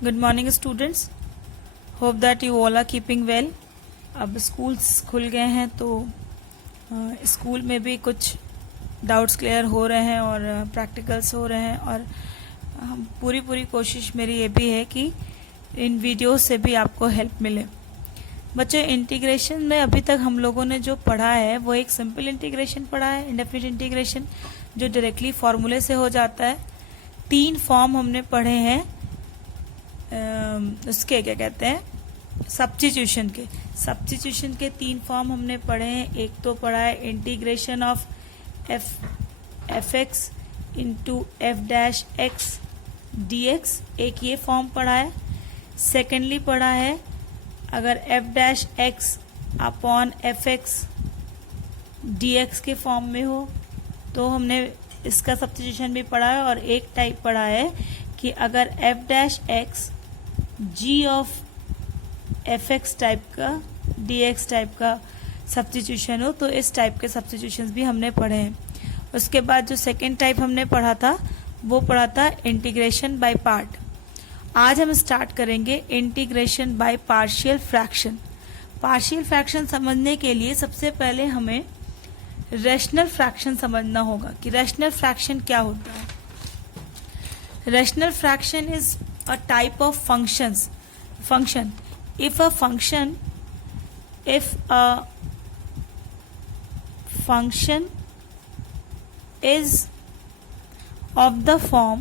Good morning students. Hope that you all are keeping well. अब schools खुल गए हैं तो स्कूल में भी कुछ डाउट्स क्लियर हो रहे हैं और प्रैक्टिकल्स हो रहे हैं और पूरी कोशिश मेरी ये भी है कि इन वीडियोस से भी आपको हेल्प मिले। बच्चों, इंटीग्रेशन में अभी तक हम लोगों ने जो पढ़ा है वो एक सिंपल इंटीग्रेशन पढ़ा है, इंडेफिनिट इंटीग्रेशन जो डायरेक्टली फॉर्मूले से हो जाता है। 3 फॉर्म हमने पढ़े हैं उसके क्या कहते हैं सब्स्टिट्यूशन के 3 फॉर्म हमने पढ़े हैं। एक तो पढ़ा है integration of F x into F dash x D x, एक ये फॉर्म पढ़ा है। सेकेंडली पढ़ा है अगर F dash x upon F x D x के फॉर्म में हो तो हमने इसका सब्स्टिट्यूशन भी पढ़ा है। और एक टाइप पढ़ा है कि अगर F dash X G of F X type का डी एक्स टाइप का सब्स्टिट्यूशन हो तो इस टाइप के सब्स्टिट्यूशंस भी हमने पढ़े हैं। उसके बाद जो सेकेंड टाइप हमने पढ़ा था वो पढ़ा था इंटीग्रेशन बाय पार्ट। आज हम स्टार्ट करेंगे integration by partial fraction. Partial fraction समझने के लिए सबसे पहले हमें रैशनल फ्रैक्शन समझना होगा कि रैशनल फ्रैक्शन क्या होता है। Rational fraction is a type of function if a function is of the form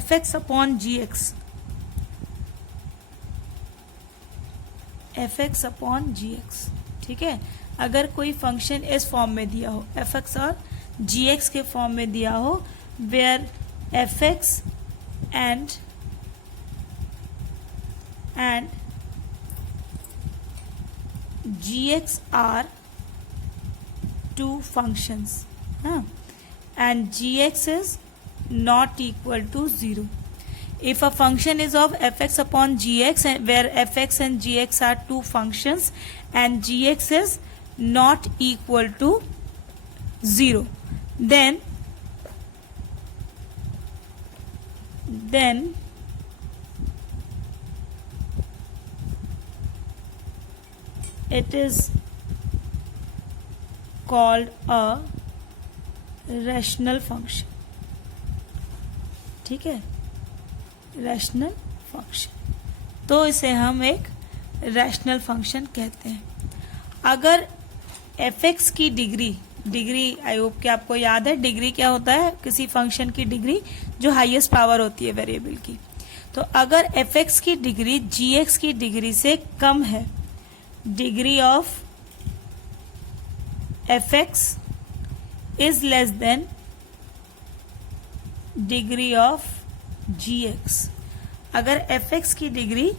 fx upon gx, ठीक है। अगर कोई फंक्शन इस फॉर्म में दिया हो एफ एक्स और जी एक्स के फॉर्म में दिया हो where F X and G X are 2 functions and gx is not equal to 0. If a function is of fx upon gx and where fx and gx are 2 functions and gx is not equal to 0, then it is called a rational function, ठीक है, rational function. तो इसे हम एक rational function कहते हैं। अगर F X की डिग्री आई होप कि आपको याद है डिग्री क्या होता है, किसी फंक्शन की डिग्री जो हाईएस्ट पावर होती है वेरिएबल की। तो अगर एफ एक्स की डिग्री जी एक्स की डिग्री से कम है, degree of F X is less than degree of ji X. अगर एफ एक्स की डिग्री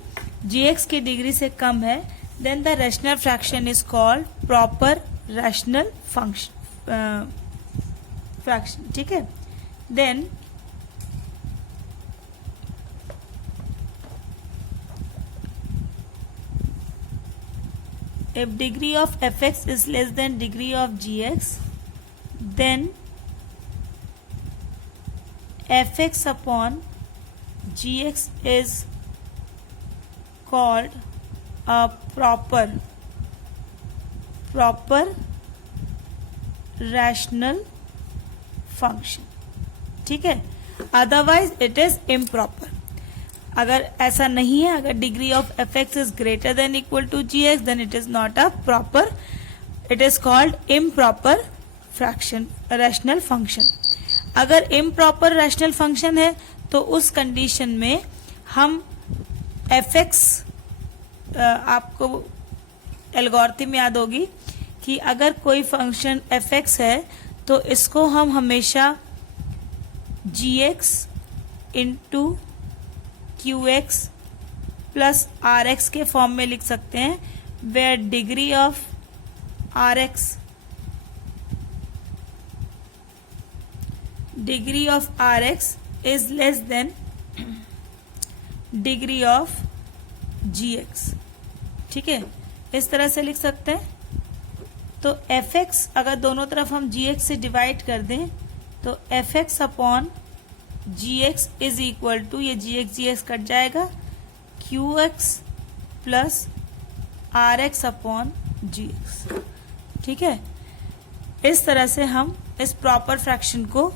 जी एक्स की डिग्री से कम है then the rational fraction is called proper rational fraction, ठीक है। Then if degree of fx is less than degree of gx then fx upon gx is called a proper rational function, ठीक है। Otherwise it is improper. अगर ऐसा नहीं है, अगर degree of F X is greater than equal to G X then it is not a proper, it is called improper fraction rational function. अगर improper rational function है तो उस condition में हम एफ एक्स, आपको एल्गोरिथम याद होगी कि अगर कोई फंक्शन एफ एक्स है तो इसको हम हमेशा g x into q x plus r x के फॉर्म में लिख सकते हैं, where degree of r x is less than degree of ji x, ठीक है। इस तरह से लिख सकते हैं तो fx अगर दोनों तरफ हम gx से डिवाइड कर दें तो fx upon gx is equal to, ये gx कट जाएगा, qx plus rx upon gx। ठीक है, इस तरह से हम इस प्रॉपर फ्रैक्शन को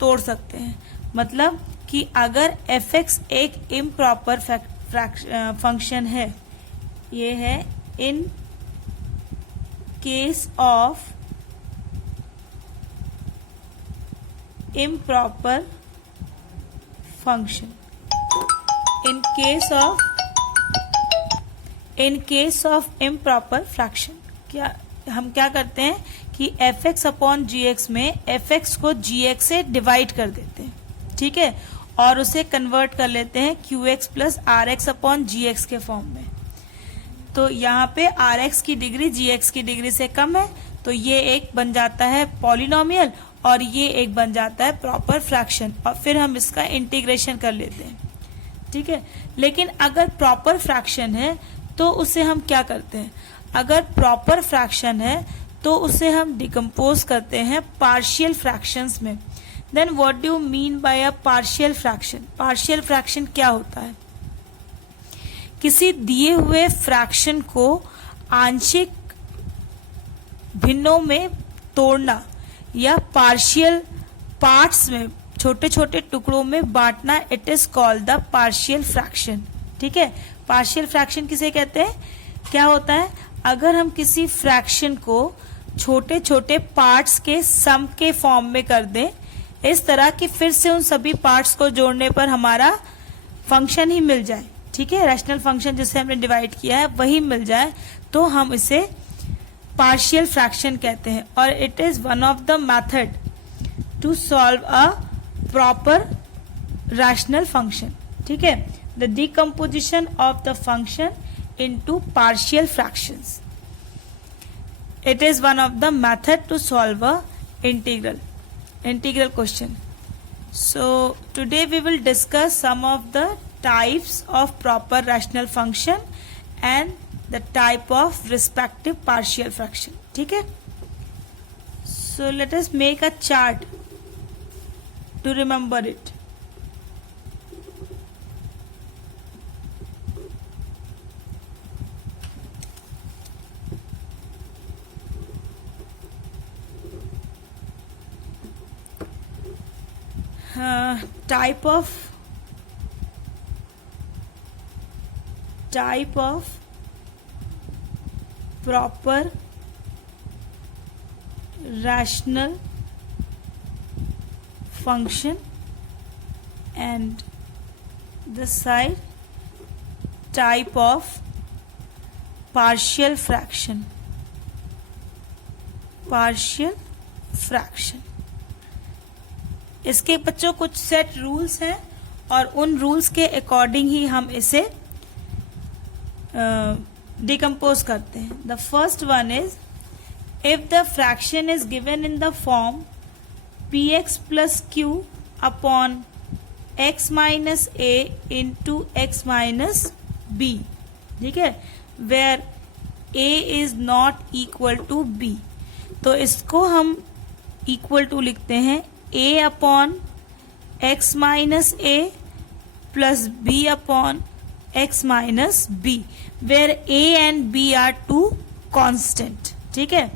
तोड़ सकते हैं। मतलब कि अगर fx एक इम्प्रॉपर फंक्शन है, ये है in case of improper function, in case of improper fraction, क्या हम क्या करते हैं कि fx अपॉन gx में fx को gx से डिवाइड कर देते हैं, ठीक है, और उसे कन्वर्ट कर लेते हैं qx plus rx upon gx के फॉर्म में। तो यहाँ पे rx की डिग्री gx की डिग्री से कम है, तो ये एक बन जाता है पॉलिनोमियल और ये एक बन जाता है प्रॉपर फ्रैक्शन, और फिर हम इसका इंटीग्रेशन कर लेते हैं। ठीक है, लेकिन अगर प्रॉपर फ्रैक्शन है तो उसे हम क्या करते हैं, अगर प्रॉपर फ्रैक्शन है तो उसे हम डिकम्पोज करते हैं पार्शियल फ्रैक्शंस में। Then what do you mean by a partial fraction? Partial fraction क्या होता है? किसी दिए हुए फ्रैक्शन को आंशिक भिन्नों में तोड़ना या पार्शियल पार्ट्स में, छोटे छोटे टुकड़ों में बांटना, it is called the partial fraction. ठीक है, पार्शियल फ्रैक्शन किसे कहते हैं? क्या होता है, अगर हम किसी फ्रैक्शन को छोटे छोटे पार्ट्स के सम के फॉर्म में कर दें, इस तरह कि फिर से उन सभी पार्ट्स को जोड़ने पर हमारा फंक्शन ही मिल जाए, ठीक है, रैशनल फंक्शन जिसे हमने डिवाइड किया है वही मिल जाए, तो हम इसे पार्शियल फ्रैक्शन कहते हैं। और it is one of the method to solve a proper rational function. ठीक है, the decomposition of the function into partial fractions, it is one of the method to solve a integral question. So today we will discuss some of the types of proper rational function and the type of respective partial fraction. ठीक है, so let us make a chart to remember it. Type of proper rational function and this side type of partial fraction. इसके बच्चों कुछ set rules हैं और उन rules के according ही हम इसे डिकम्पोज करते हैं। The first one is, if the fraction is given in the form px plus Q upon x minus a into x minus b, ठीक है, where a is not equal to b, तो इसको हम equal to लिखते हैं a upon x minus a plus b upon x minus b, where a and b are two constant. ठीक है,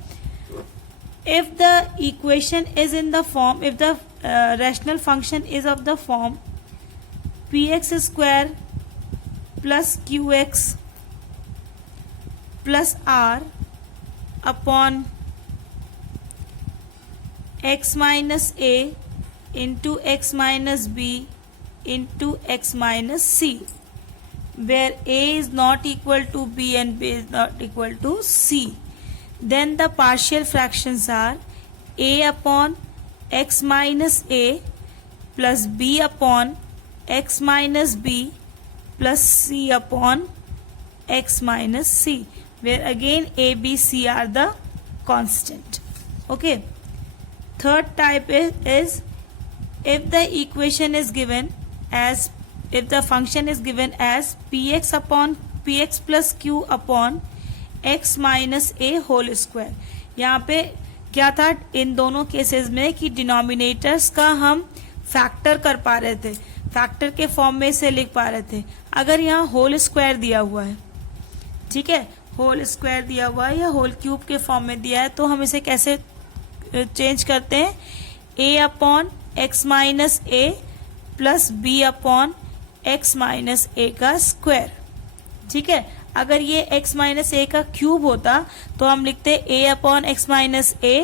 if the equation is in the form, if the rational function is of the form px square plus qx plus r upon x minus a into x minus b into x minus c, where a is not equal to b and b is not equal to c, then the partial fractions are a upon x minus a plus b upon x minus b plus c upon x minus c, where again a, b, c are the constant. Okay. Third type is if the equation is given as, if the function is given as px upon px plus q upon x minus a whole square, यहाँ पे क्या था इन दोनों cases में कि denominators का हम factor कर पा रहे थे, फैक्टर के फॉर्म में से लिख पा रहे थे। अगर यहाँ होल स्क्वायर दिया हुआ है, ठीक है, होल स्क्वायर दिया हुआ है या होल क्यूब के फॉर्म में दिया है, तो हम इसे कैसे चेंज करते हैं, a upon x minus a plus b upon x minus a का स्क्वायर, ठीक है। अगर ये x माइनस ए का क्यूब होता तो हम लिखते a upon x minus a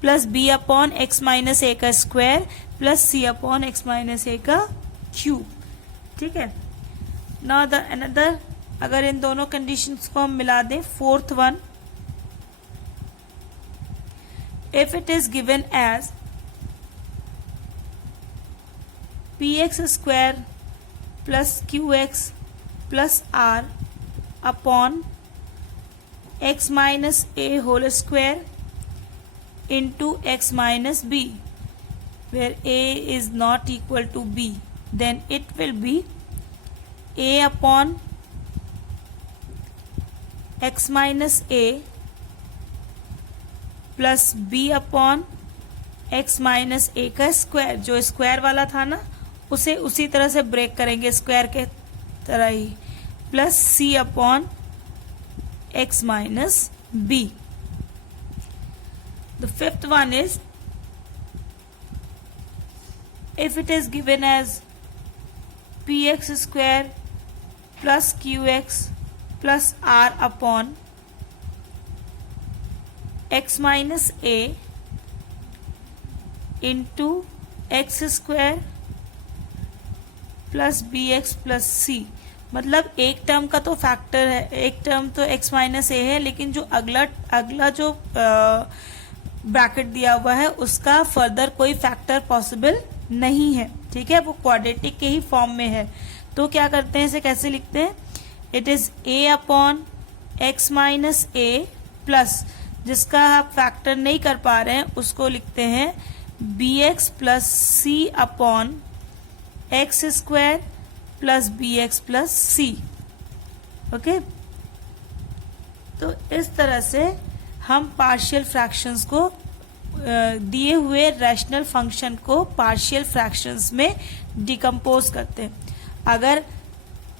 plus b upon x minus a का square plus c upon x minus a का क्यूब, ठीक है। नाउ द अनदर, अगर इन दोनों कंडीशंस को हम मिला दें, fourth one, if it is given as px square plus qx plus r upon x minus A whole square into x minus b, where a is not equal to b, then it will be a upon x minus a plus b upon x minus a का square, जो square वाला था ना उसे उसी तरह से break करेंगे स्क्वायर के तरह ही, plus c upon x minus b। The fifth one is if it is given as px square plus qx plus r upon x minus a into x square plus b x plus c, मतलब एक term का तो factor है, एक term तो x minus ए है, लेकिन जो अगला जो ब्रैकेट दिया हुआ है उसका फर्दर कोई फैक्टर पॉसिबल नहीं है, ठीक है, वो क्वाड्रेटिक के ही फॉर्म में है। तो क्या करते हैं, इसे कैसे लिखते हैं, it is a upon x minus a plus, जिसका आप फैक्टर नहीं कर पा रहे हैं उसको लिखते हैं b x plus c upon x square plus b x plus c, okay. तो इस तरह से हम पार्शियल फ्रैक्शंस को दिए हुए रैशनल फंक्शन को पार्शियल फ्रैक्शंस में डिकम्पोज करते हैं। अगर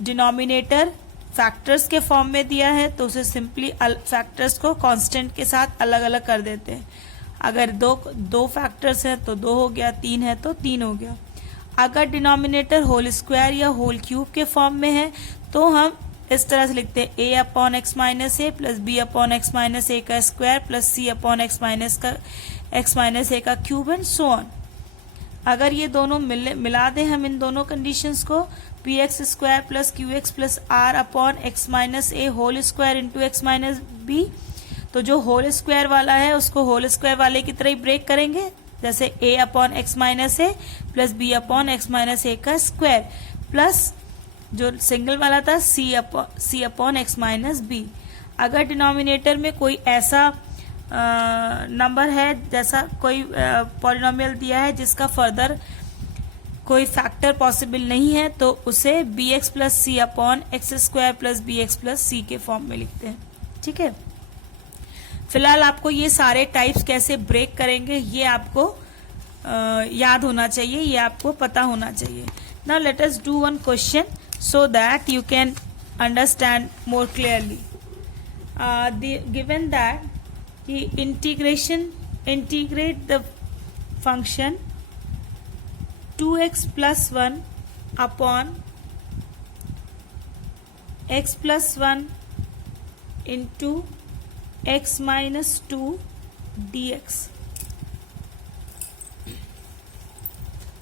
डिनोमिनेटर फैक्टर्स के फॉर्म में दिया है तो उसे सिंपली फैक्टर्स को कांस्टेंट के साथ अलग अलग कर देते हैं। अगर दो फैक्टर्स हैं तो 2 हो गया, 3 है तो 3 हो गया। अगर डिनोमिनेटर होल स्क्वायर या होल क्यूब के फॉर्म में है तो हम इस तरह से लिखते हैं a upon x minus a plus b upon x minus a का square plus c upon x minus a का क्यूब एंड सो ऑन। अगर ये दोनों मिला दें हम इन दोनों कंडीशंस को, P X square plus Q x plus R upon x minus A whole square into X minus B, तो जो होल स्क्वायर वाला है उसको होल स्क्वायर वाले की तरह ही ब्रेक करेंगे, जैसे a upon x minus a plus b upon x minus a का स्क्वायर प्लस जो सिंगल वाला था c upon x minus b. अगर डिनोमिनेटर में कोई ऐसा नंबर है, जैसा कोई पॉलिनोमियल दिया है जिसका फर्दर कोई फैक्टर पॉसिबल नहीं है, तो उसे b x plus c upon x square plus b x plus c के फॉर्म में लिखते हैं, ठीक है। फिलहाल आपको ये सारे टाइप्स कैसे ब्रेक करेंगे ये आपको याद होना चाहिए, ये आपको पता होना चाहिए। Now let us do one question so that you can understand more clearly. Given that integrate the function 2x plus 1 upon x plus 1 into x minus 2 dx।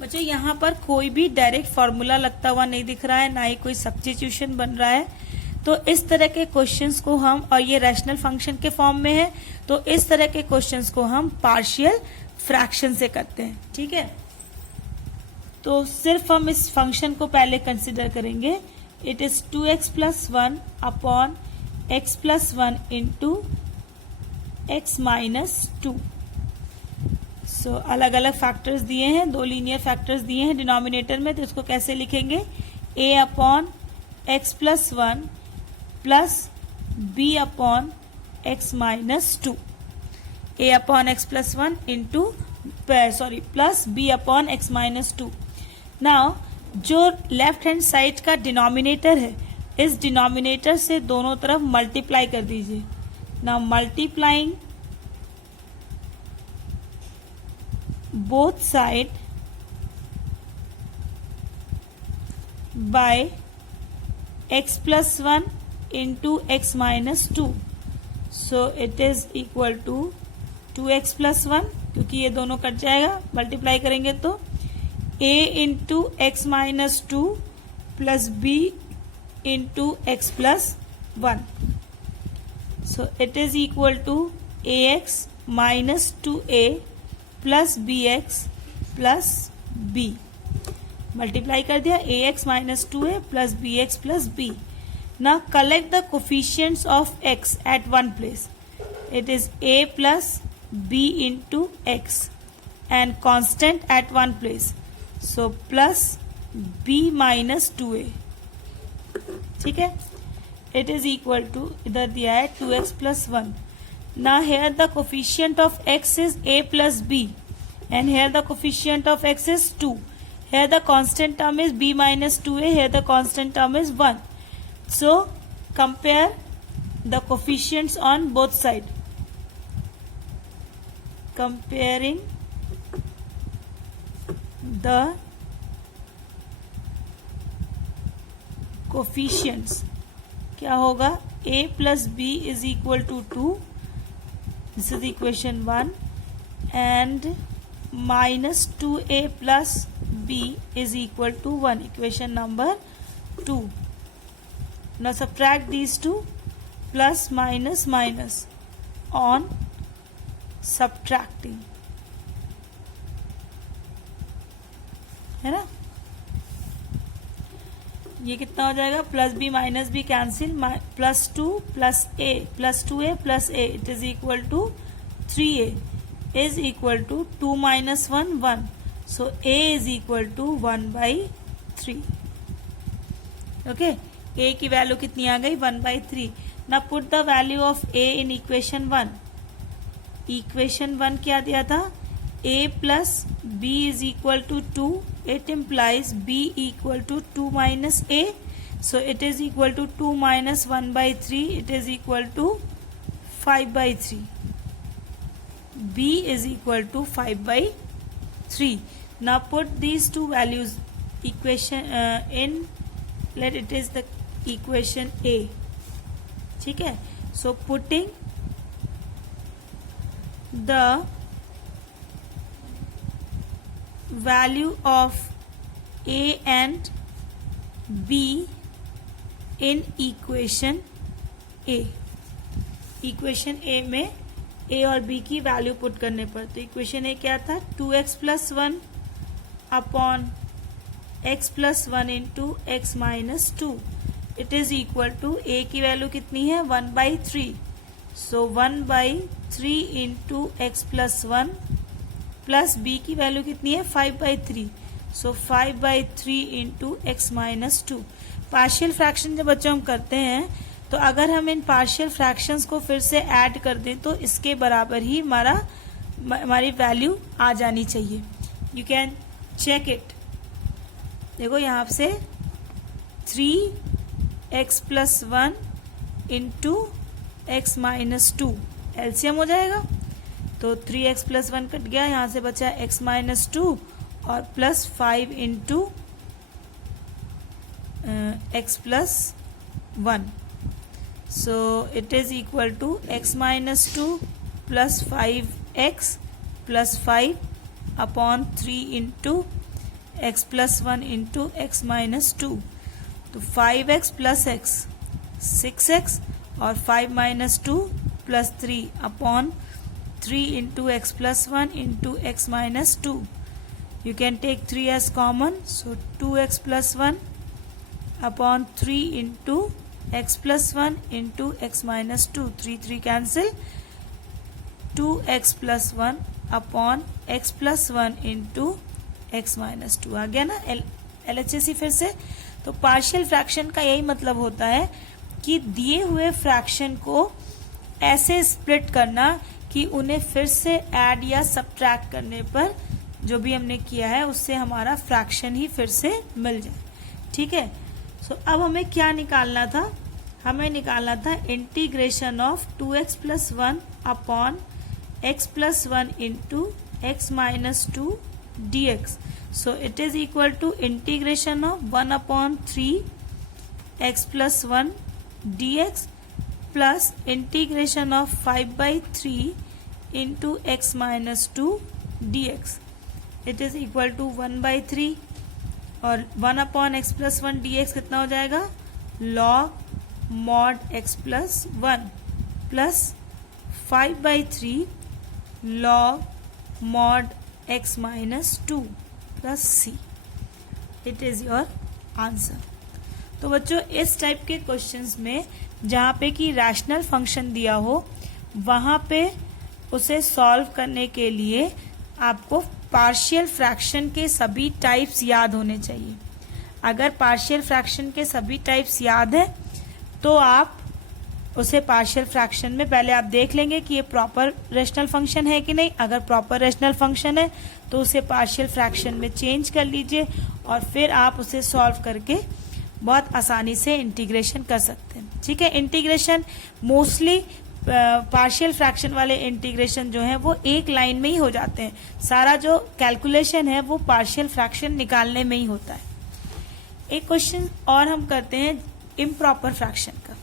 बच्चों यहाँ पर कोई भी डायरेक्ट फॉर्मूला लगता हुआ नहीं दिख रहा है, ना ही कोई सब्स्टिट्यूशन बन रहा है। तो इस तरह के क्वेश्चंस को हम, और ये रैशनल फंक्शन के फॉर्म में है, तो इस तरह के क्वेश्चंस को हम पार्शियल फ्रैक्शन से करते हैं, ठीक है। तो सिर्फ हम इस फंक्शन को पहले कंसिडर करेंगे। It is 2x plus 1 upon x plus 1 into x minus 2। सो अलग अलग फैक्टर्स दिए हैं, 2 लीनियर फैक्टर्स दिए हैं डिनोमिनेटर में, तो इसको कैसे लिखेंगे, a upon x plus 1 plus b upon x minus 2। a upon x plus 1 into plus b upon x minus 2। Now जो लेफ्ट हैंड साइड का डिनोमिनेटर है, इस डिनोमिनेटर से दोनों तरफ मल्टीप्लाई कर दीजिए। Now multiplying both side by x plus 1 into x minus 2, so it is equal to 2x plus 1, क्योंकि ये दोनों कट जाएगा, मल्टीप्लाई करेंगे तो a into X minus 2 plus b into X plus 1, so it is equal to ax minus 2a plus bx plus b। Multiply कर दिया, ax minus 2a plus bx plus b। Now collect the coefficients of x at one place. It is a plus b into x and constant at one place. So plus b minus 2a, ठीक है। It is equal to, इधर दिया है 2x plus 1। Now here the coefficient of x is a plus b and here the coefficient of x is 2. Here the constant term is b minus 2a, here the constant term is 1. So compare the coefficients on both sides. Comparing the coefficients, क्या होगा, a plus b is equal to 2, this is equation 1, and minus 2a plus b is equal to 1, equation number 2. Now subtract these two, plus minus minus on subtracting, है ना। ये कितना हो जाएगा, plus B minus B cancel, plus 2 plus A plus 2a plus a, it is equal to 3a is equal to 2 minus 1 1, so a is equal to 1/3। okay, a की value कितनी आ गई, 1/3। now put the value of a in equation 1। equation 1 क्या दिया था, a plus b is equal to 2, it implies b equal to 2 minus a, so it is equal to 2 minus 1/3, it is equal to 5/3। b is equal to 5/3। now put these two values equation in, let it is the equation a, ठीक है। so putting the value of a and b in equation a, equation a में a और b की value put करने पर, तो equation A क्या था, 2x plus 1 upon x plus 1 into X minus 2, it is equal to a की value कितनी है, 1/3, so 1/3 into X plus 1 plus b की वैल्यू कितनी है, 5/3, so 5/3 into X minus 2। Partial fraction जब बच्चों हम करते हैं तो अगर हम इन पार्शियल फ्रैक्शंस को फिर से ऐड कर दें तो इसके बराबर ही हमारी वैल्यू आ जानी चाहिए। यू कैन चेक इट, देखो यहाँ से 3x plus 1 into X minus 2 LCM हो जाएगा, तो 3x प्लस 1 कट गया, यहाँ से बचा x माइनस 2 और plus 5 into X plus 1, so it is equal to x minus 2 plus 5x plus 5 upon 3 into x plus 1 into x minus 2, तो 5x plus x 6x और 5 minus 2 plus 3 upon 3 into x plus 1 into x minus 2, you can take 3 as common, so 2x plus 1 upon 3 into x plus 1 into x minus 2, 3 cancel, 2x plus 1 upon x plus 1 into x minus 2 आ गया ना LHS फिर से। तो partial fraction का यही मतलब होता है कि दिए हुए फ्रैक्शन को ऐसे स्प्लिट करना कि उन्हें फिर से ऐड या सब्ट्रैक्ट करने पर जो भी हमने किया है उससे हमारा फ्रैक्शन ही फिर से मिल जाए। ठीक है, सो अब हमें क्या निकालना था, हमें निकालना था integration of 2x + 1 upon x + 1 into x - 2 dx. So it is equal to integration of 1/3 x + 1 dx plus integration of 5/3 into x - 2 dx. It is equal to 1/3 और 1/x + 1 dx कितना हो जाएगा, log mod x + 1 plus 5/3 log mod x - 2 plus c. It is your answer. तो बच्चों इस type के questions में जहाँ पे कि रैशनल फंक्शन दिया हो वहाँ पे उसे सॉल्व करने के लिए आपको पार्शियल फ्रैक्शन के सभी टाइप्स याद होने चाहिए. अगर पार्शियल फ्रैक्शन के सभी टाइप्स याद है तो आप उसे पार्शियल फ्रैक्शन में पहले आप देख लेंगे कि ये प्रॉपर रेशनल फंक्शन है कि नहीं. अगर प्रॉपर रेशनल फंक्शन है तो उसे पार्शियल फ्रैक्शन में चेंज कर लीजिए और फिर आप उसे सॉल्व करके बहुत आसानी से इंटीग्रेशन कर सकते हैं. ठीक है, इंटीग्रेशन मोस्टली पार्शियल फ्रैक्शन वाले इंटीग्रेशन जो है वो एक लाइन में ही हो जाते हैं. सारा जो कैलकुलेशन है वो पार्शियल फ्रैक्शन निकालने में ही होता है. एक क्वेश्चन और हम करते हैं इम्प्रॉपर फ्रैक्शन का.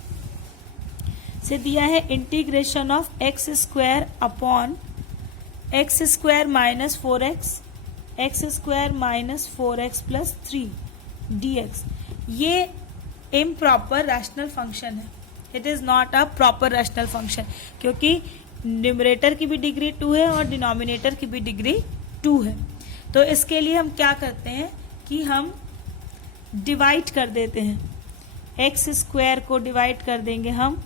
से दिया है integration of x² upon x² - 4x x² - 4x + 3 dx. ये इम्प्रॉपर रैशनल फंक्शन है. It is not a proper rational function क्योंकि न्यूमरेटर की भी डिग्री 2 है और डिनोमिनेटर की भी डिग्री 2 है. तो इसके लिए हम क्या करते हैं कि हम डिवाइड कर देते हैं. x² को डिवाइड कर देंगे हम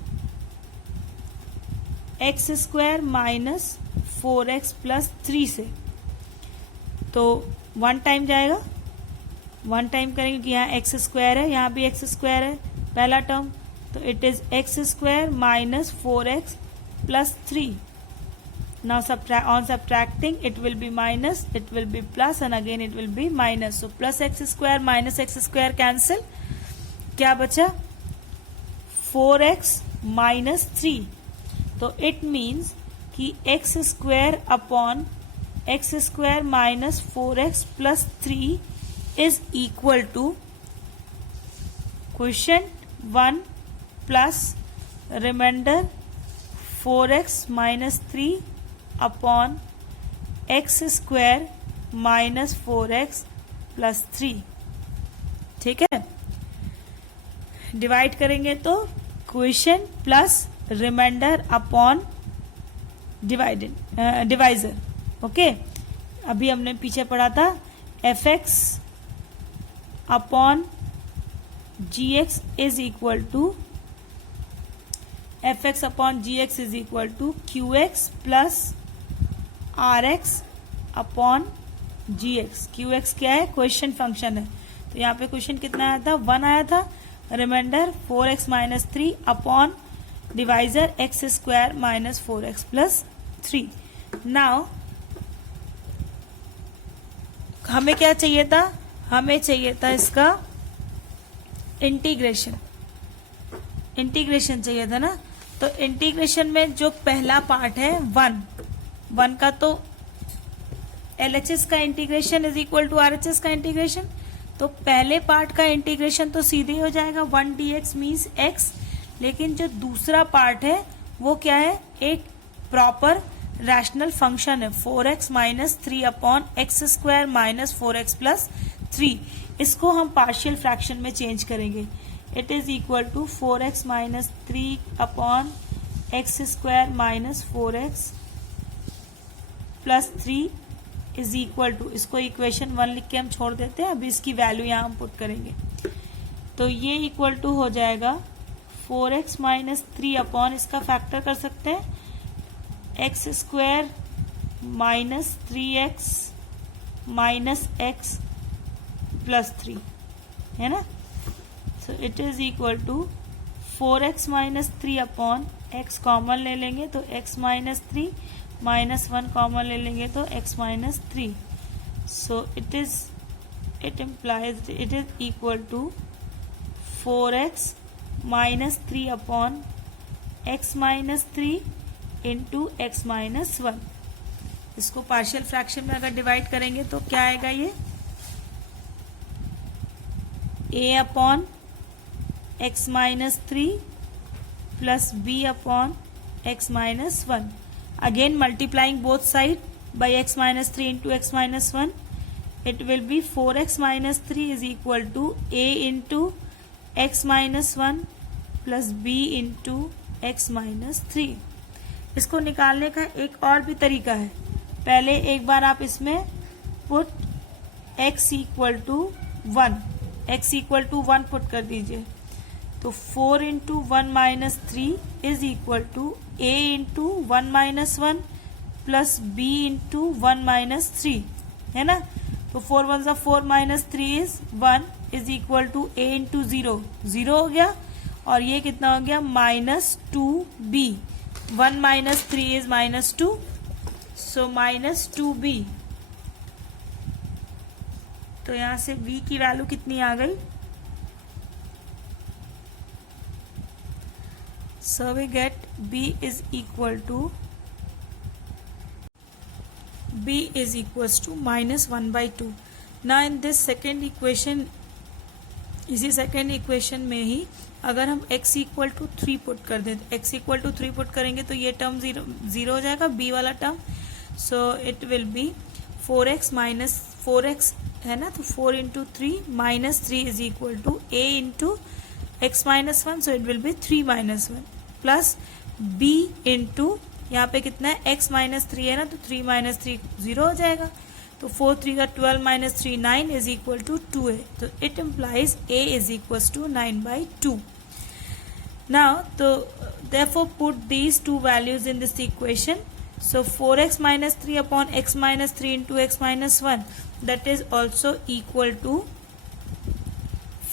x² - 4x + 3 से. तो 1 टाइम जाएगा, 1 टाइम करेंगे कि यहाँ x² है, यहाँ भी x² है पहला टर्म. तो it is x² - 4x + 3. Now on subtracting it will be minus, it will be plus and again it will be minus. So plus x² - x² cancel. क्या बचा, 4x - 3. तो it means कि x² upon x² - 4x + 3 is equal to quotient 1 plus remainder 4x - 3 upon x² - 4x + 3. ठीक है, divide करेंगे तो quotient plus remainder upon divisor. Okay, अभी हमने पीछे पढ़ा था fx upon gx is equal to fx upon gx is equal to qx plus rx upon gx. qx क्या है, क्वोशिएंट फंक्शन है. तो यहाँ पे क्वोशिएंट कितना आया था, 1 आया था. Reminder 4x - 3 upon divisor x² - 4x + 3. Now हमें क्या चाहिए था, हमें चाहिए था इसका इंटीग्रेशन. इंटीग्रेशन चाहिए था ना. तो इंटीग्रेशन में जो पहला पार्ट है 1 का, तो LHS का integration is equal to RHS का इंटीग्रेशन. तो पहले पार्ट का इंटीग्रेशन तो सीधे हो जाएगा 1 dx मीन्स x. लेकिन जो दूसरा पार्ट है वो क्या है, एक प्रॉपर रैशनल फंक्शन है 4x - 3 अपॉन x² - 4x + 3. इसको हम पार्शियल फ्रैक्शन में चेंज करेंगे. It is equal to 4x - 3 upon x² - 4x + 3 is equal to, इसको इक्वेशन 1 लिख के हम छोड़ देते हैं. अभी इसकी वैल्यू यहाँ हम पुट करेंगे. तो ये इक्वल टू हो जाएगा 4x - 3 अपॉन, इसका फैक्टर कर सकते हैं, x² - 3x - x + 3 है ना. So it is equal to 4x - 3 upon x common ले लेंगे तो x माइनस 3, -1 कॉमन ले लेंगे तो x minus 3. So it implies it is equal to 4x minus 3 upon x minus 3 into x minus 1. इसको partial fraction में अगर divide करेंगे तो क्या आएगा ये a upon x minus 3 plus b upon x minus 1. Again multiplying both side by x minus 3 into x minus 1. It will be 4x minus 3 is equal to a into x minus 1 plus b into x minus 3. इसको निकालने का एक और भी तरीका है. पहले एक बार आप इसमें put x equal to 1, x equal to 1 put कर दीजिए. तो 4 into 1 minus 3 is equal to a into 1 minus 1 plus b into 1 minus 3, है ना. तो 4 1 जा 4 minus 3 is 1 is equal to a into 0, 0 हो गया. और ये कितना हो गया -2b. 1 minus 3 is -2, so -2b. तो यहां से v की वैल्यू कितनी आ गई. So we get b is equal to -1/2. ना इन दिस सेकेंड इक्वेशन, इसी सेकेंड इक्वेशन में ही अगर हम x इक्वल टू 3 पुट कर दें तो x इक्वल टू 3 पुट करेंगे तो ये टर्म जीरो हो जाएगा, b वाला term. So it will be 4x minus 4x है ना. तो 4 into 3 minus 3 is equal to a into x minus 1. So it will be 3 minus 1 plus b into यहाँ पे कितना है x माइनस 3 है ना. तो 3 माइनस 3 0 हो जाएगा. तो 4 3 का 12 minus 3 9 is equal to 2a. तो it implies a is equal to 9/2. Now तो therefore put these two values in this equation. So 4x minus 3 upon x minus 3 into x minus 1, that is also equal to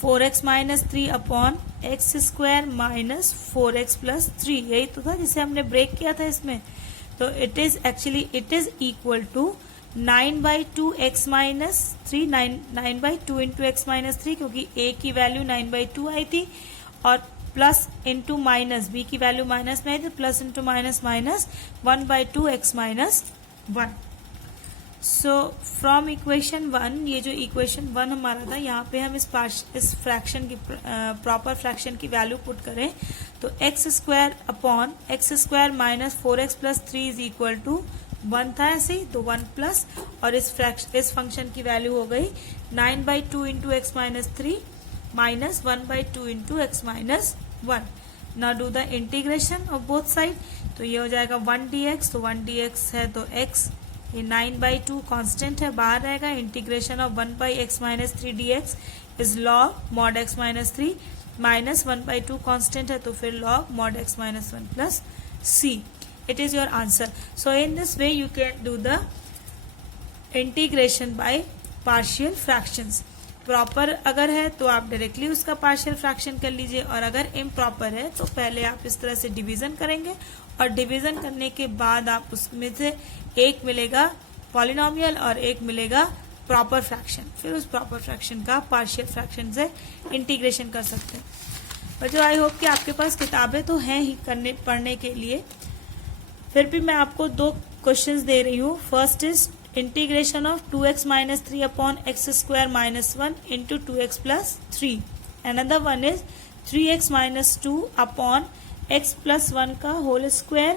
4x minus 3 upon x square minus 4x plus 3. यही तो था जिसे हमने break किया था इसमें. तो it is equal to 9/2 x minus 3, 9/2 into x minus 3, क्योंकि a की वैल्यू 9/2 आई थी और प्लस इंटू माइनस b की वैल्यू माइनस में आई थी. Plus into minus minus 1/2 x minus 1. So from equation 1, ये जो इक्वेशन 1 हमारा था, यहाँ पे हम इस फ्रैक्शन की प्रॉपर फ्रैक्शन की वैल्यू पुट करें तो x square upon x square minus 4x plus 3 is equal to 1 था ऐसे ही. तो 1 प्लस और इस फंक्शन की वैल्यू हो गई 9/2 into X minus 3 minus 1/2 into x minus 1. Now do the integration of both side. तो ये हो जाएगा 1 dx. तो 1 dx है तो x, ये 9/2 कांस्टेंट है, बाहर रहेगा. Integration of 1/x minus 3 dx is log mod x minus 3 minus 1/2 constant है तो फिर log mod x minus 1 plus c. It is your answer. So in this way you can do the integration by partial fractions. Proper अगर है तो आप directly उसका partial fraction कर लीजिए, और अगर इम्प्रॉपर है तो पहले आप इस तरह से डिवीजन करेंगे और डिवीजन करने के बाद आप उसमें से एक मिलेगा पॉलिनोमियल और एक मिलेगा प्रॉपर फ्रैक्शन. फिर उस प्रॉपर फ्रैक्शन का पार्शियल फ्रैक्शन से इंटीग्रेशन कर सकते हैं. और जो आई होप कि आपके पास किताबें तो हैं ही पढ़ने के लिए, फिर भी मैं आपको 2 क्वेश्चंस दे रही हूँ. First is integration of 2x minus 3 upon x square minus 1 into 2x plus 3. Another one is 3x minus 2 upon x plus 1 का whole square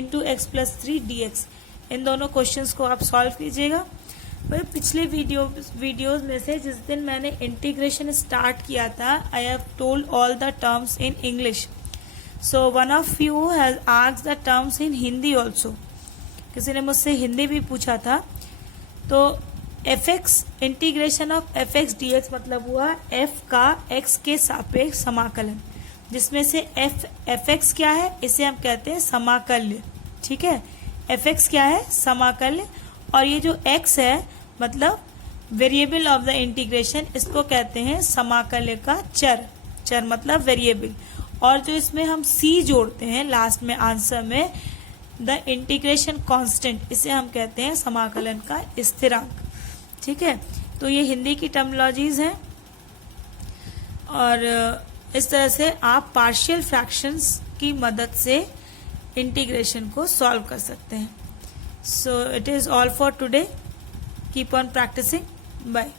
into x plus 3 dx. इन दोनों क्वेश्चंस को आप सॉल्व कीजिएगा. भाई पिछले वीडियोस में से जिस दिन मैंने इंटीग्रेशन स्टार्ट किया था, I have told all the terms in English. So one of you has asked the terms in Hindi also. किसी ने मुझसे हिंदी भी पूछा था. तो fx integration of fx dx मतलब हुआ f का x के सापेक्ष समाकलन, जिसमें से fx क्या है, इसे हम कहते हैं समाकल्य. ठीक है, fx क्या है, समाकल्य. और ये जो x है मतलब वेरिएबल ऑफ द इंटीग्रेशन, इसको कहते हैं समाकल्य का चर. चर मतलब वेरिएबल. और जो इसमें हम c जोड़ते हैं लास्ट में आंसर में, द इंटीग्रेशन कांस्टेंट, इसे हम कहते हैं समाकलन का स्थिरांक। ठीक है, तो ये हिंदी की टर्मिनोलॉजीज हैं और इस तरह से आप पार्शियल फ्रैक्शंस की मदद से इंटीग्रेशन को सॉल्व कर सकते हैं। So it is all for today, keep on practicing, bye.